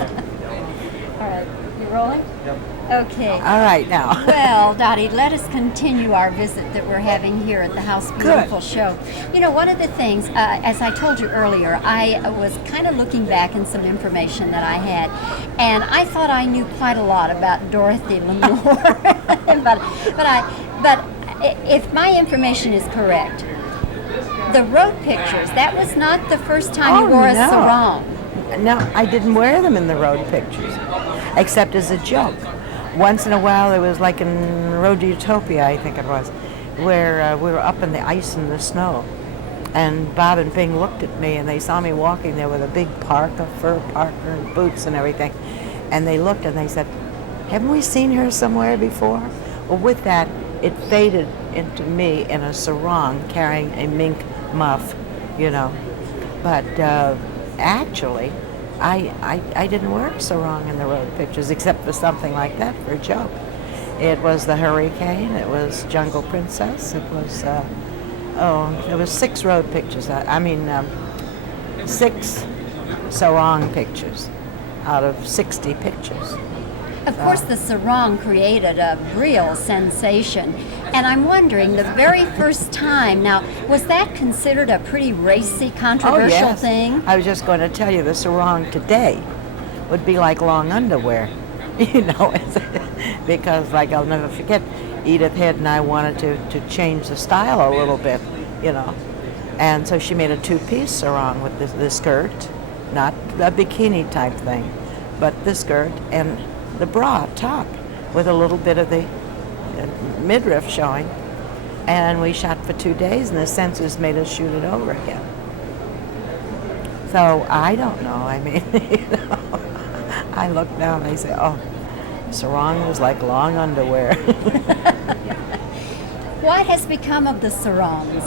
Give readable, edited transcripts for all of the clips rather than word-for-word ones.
All right, you rolling? Yep. Okay. All right, now. Well, Dottie, let us continue our visit that we're having here at the House Beautiful show. You know, one of the things, as I told you earlier, I was kind of looking back in some information that I had, and I thought I knew quite a lot about Dorothy Lamour. but if my information is correct, the road pictures, that was not the first time you wore a sarong. No, I didn't wear them in the road pictures, except as a joke. Once in a while, it was like in Road to Utopia, I think it was, where we were up in the ice and the snow. And Bob and Bing looked at me, and they saw me walking there with a big parka, fur parka, and boots and everything. And they looked and they said, "Haven't we seen her somewhere before?" Well, with that, it faded into me in a sarong carrying a mink muff, you know. But actually, I didn't wear a sarong in the road pictures except for something like that for a joke. It was the Hurricane, it was Jungle Princess, it was, there was 6 road pictures. 6 sarong pictures out of 60 pictures. Of course, the sarong created a real sensation. And I'm wondering, the very first time, now, was that considered a pretty racy, controversial thing? I was just going to tell you, the sarong today would be like long underwear, you know, because, like, I'll never forget, Edith Head and I wanted to change the style a little bit, you know. And so she made a 2-piece sarong with the skirt, not a bikini type thing, but the skirt and the bra top with a little bit of the midriff showing. And we shot for 2 days, and the censors made us shoot it over again. So I don't know. I mean, you know, I look now and I say, oh, sarong was like long underwear. What has become of the sarongs?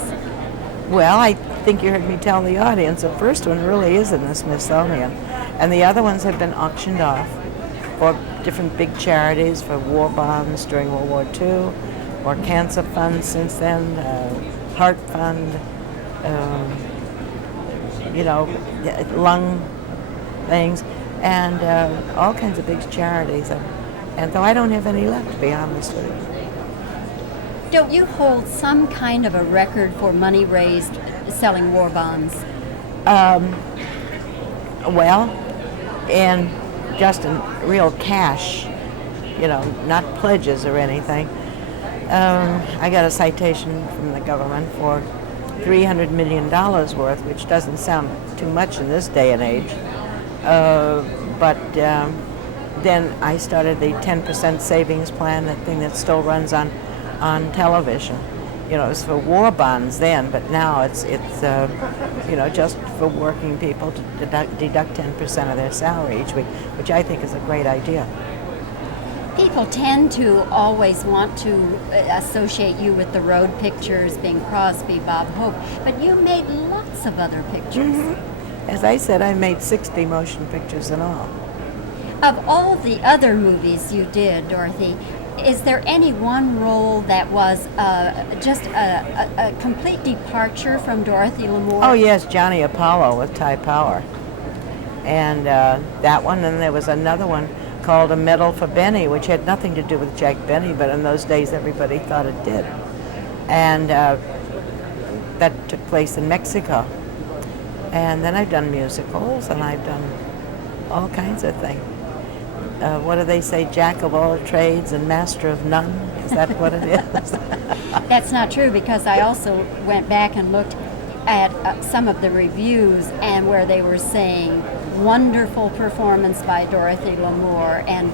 Well, I think you heard me tell the audience the first one really is in the Smithsonian, and the other ones have been auctioned off for different big charities, for war bonds during World War II, or cancer funds since then, heart fund, you know, lung things, and all kinds of big charities. And though I don't have any left, to be honest with you. Don't you hold some kind of a record for money raised selling war bonds? Well, in just in real cash, you know, not pledges or anything. I got a citation from the government for $300 million worth, which doesn't sound too much in this day and age. But then I started the 10% savings plan, that thing that still runs on television. You know, it was for war bonds then, but now it's you know, just for working people to deduct 10% of their salary each week, which I think is a great idea. People tend to always want to associate you with the road pictures, Bing Crosby, Bob Hope, but you made lots of other pictures. Mm-hmm. As I said, I made 60 motion pictures in all. Of all the other movies you did, Dorothy, is there any one role that was just a complete departure from Dorothy Lamour? Oh yes, Johnny Apollo with Ty Power. And that one, and there was another one called A Medal for Benny, which had nothing to do with Jack Benny, but in those days everybody thought it did. And that took place in Mexico. And then I've done musicals, and I've done all kinds of things. What do they say, jack of all trades and master of none? Is that what it is? That's not true, because I also went back and looked at some of the reviews, and where they were saying wonderful performance by Dorothy Lamour. And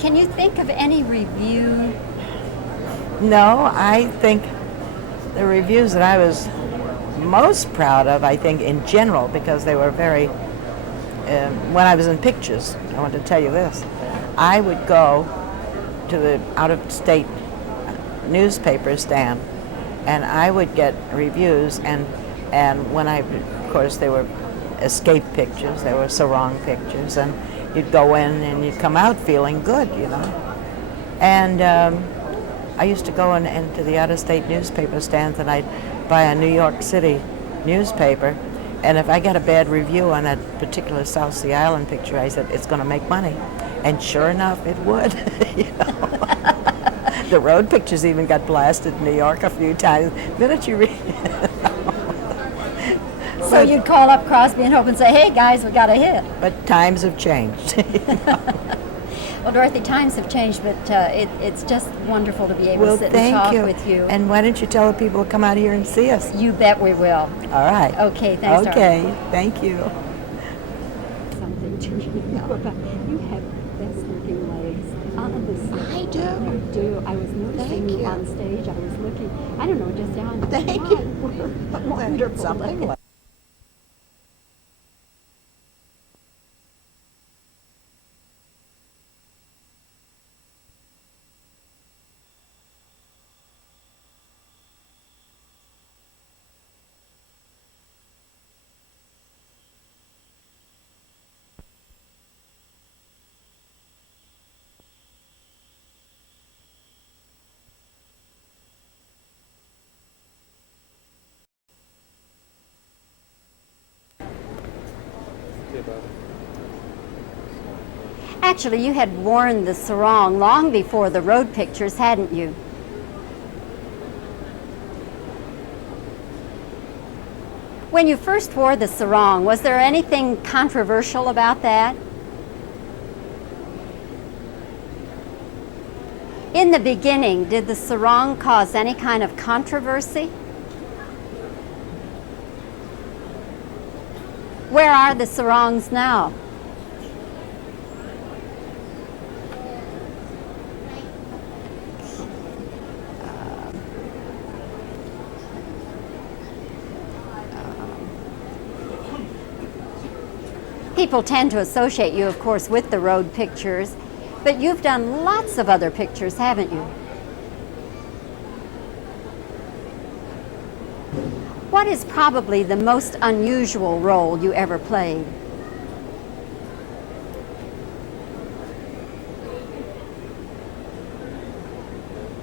can you think of any review? No, I think the reviews that I was most proud of, I think in general, because they were very, when I was in pictures, I want to tell you this, I would go to the out-of-state newspaper stand, and I would get reviews, and when of course they were escape pictures, they were sarong pictures, and you'd go in and you'd come out feeling good, you know. And I used to go into the out-of-state newspaper stands, and I'd buy a New York City newspaper, And if I got a bad review on a particular South Sea Island picture, I said, it's going to make money. And sure enough, it would. You know? The road pictures even got blasted in New York a few times. The minute you read So you'd call up Crosby and Hope and say, hey guys, we got a hit. But times have changed. Well, Dorothy, times have changed, but it's just wonderful to be able to sit and thank talk you. with you. And why don't you tell the people to come out here and see us? You bet we will. All right. Okay, thanks, Okay, darling. thank you. Something to know about. You have the best looking legs on the set. I do. You do. I was noticing Thank you. on stage. I was looking. I don't know, just down. Thank you. Wonderful. Something like Actually, you had worn the sarong long before the road pictures, hadn't you? When you first wore the sarong, was there anything controversial about that? In the beginning, did the sarong cause any kind of controversy? Where are the sarongs now? People tend to associate you, of course, with the road pictures, but you've done lots of other pictures, haven't you? What is probably the most unusual role you ever played?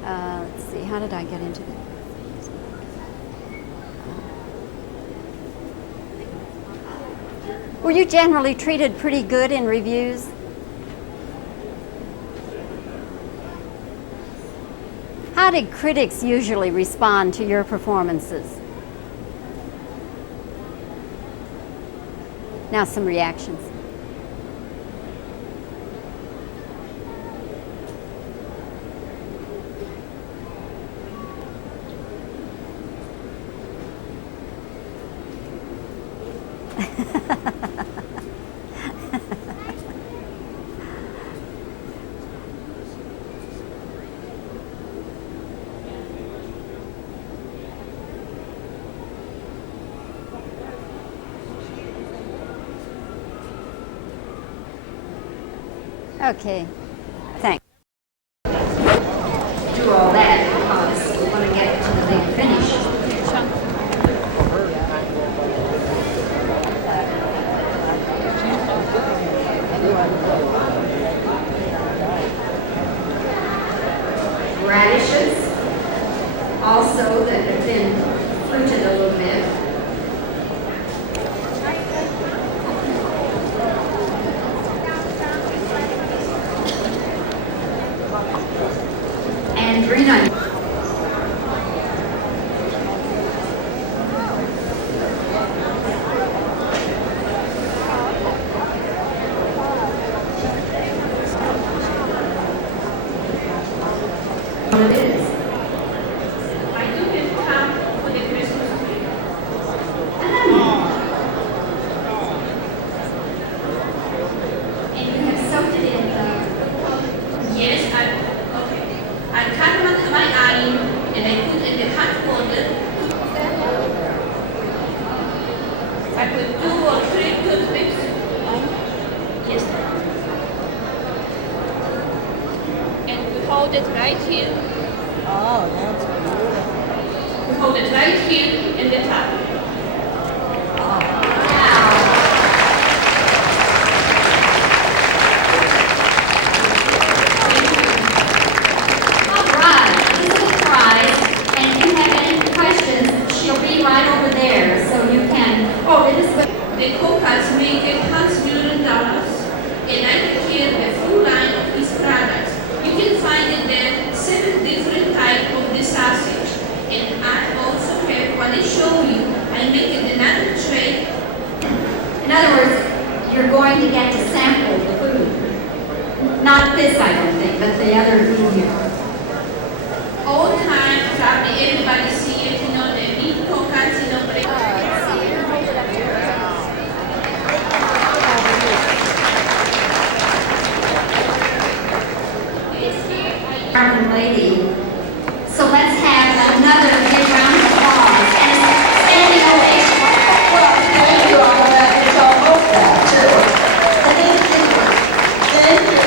Let's see, how did I get into that? Were you generally treated pretty good in reviews? How did critics usually respond to your performances? Now some reactions. Okay, thanks. Do all that because we want to get to the big finish. Radishes, also that have been fruited a little bit. And green onion. What it is. I do have time for the Christmas tree. And you have soaked it in Yes, I cut my onion and I put in the hot water. I put 2 or 3 toothpicks. Yes. And we hold it right here. Oh, that's beautiful. We hold it right here in the top. All right, this is a prize, and if you have any questions, she'll be right over there, so you can, oh, it is get to sample the food. Not this, I don't think, but the other food here. Old time, probably everybody see it, you know, the meat coconuts, you know, but Young lady. So let's have another big round of applause and a standing ovation. Well, thank you all for that. It's almost that, too. Thank you.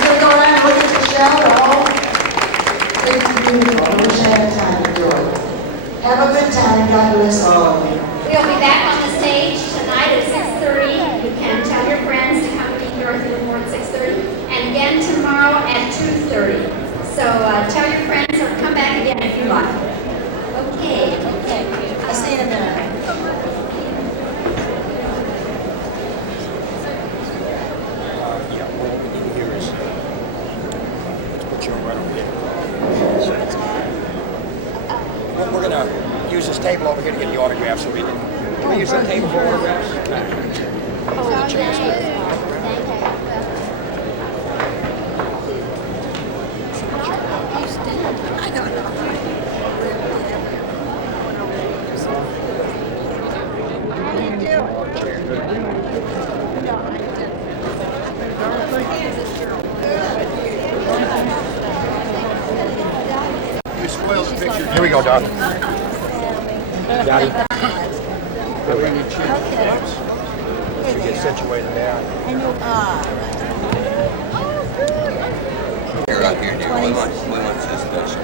So go around and look at the show. It's beautiful. I wish I had time to do it. Have a good time. God bless all of you. We'll be back on the stage tonight at 6:30. You can tell your friends to come meet Dorothy Lamour at 6:30. And again tomorrow at 2:30. So tell your friends or come back again if you like. Okay. I'll see you in a minute. Yeah, well, what we need here is, let's put you right over there. Well, we're gonna use this table over here to get the autographs so we can use that table for autographs? You spoiled the picture. Here we go, Doc. Daddy. We're going to need cheese. Thanks. Should get situated there. Here, up here, dear. We want this special.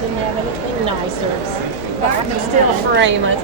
Didn't have anything nicer. But I can still frame it.